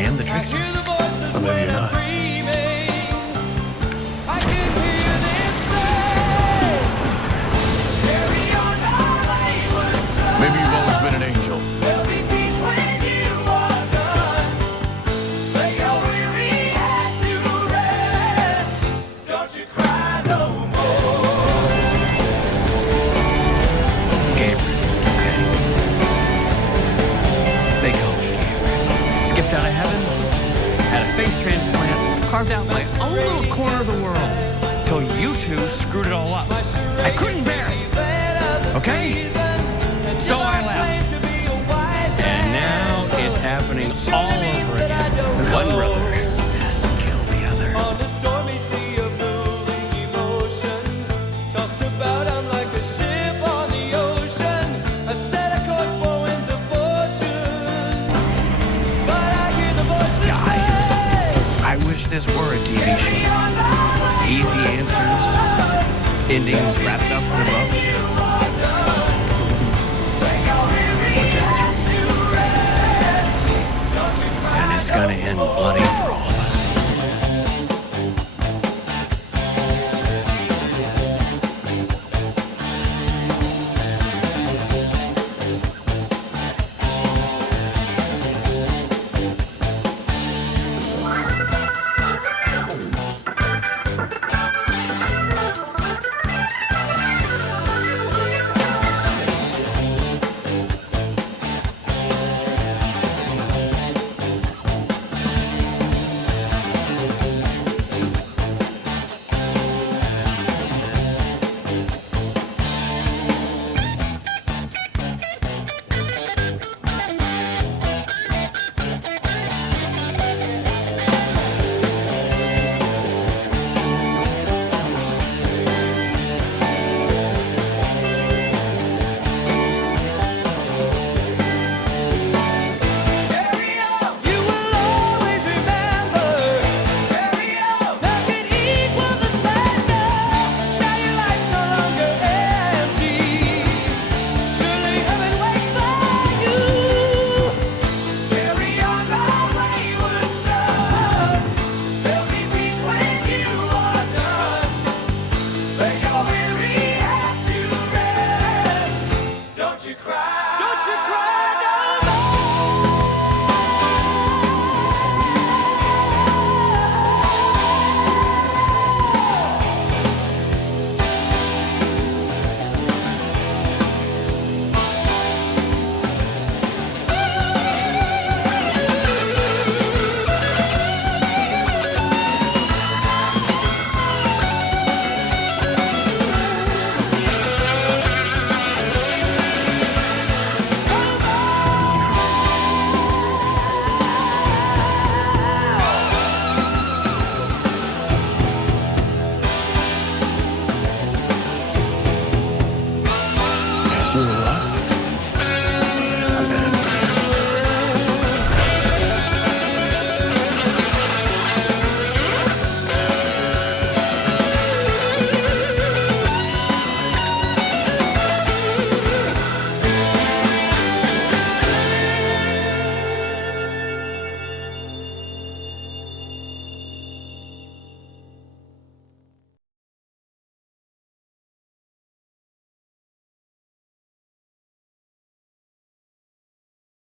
am the trickster. Or maybe you're not. Maybe you've always been an angel. Skipped out of heaven, had a face transplant, carved out my own little corner of the world, till you two screwed it all up. I couldn't bear it, okay? So I left. And now it's happening all over again. One brother has to kill the other. On the stormy sea of moving emotion, tossed about, I'm like a ship on the ocean. I set a course for winds of fortune, but I hear the voices Guys, I wish this were a TV show. Easy answers, endings wrapped up in a bow. But this is real. And it's gonna end bloody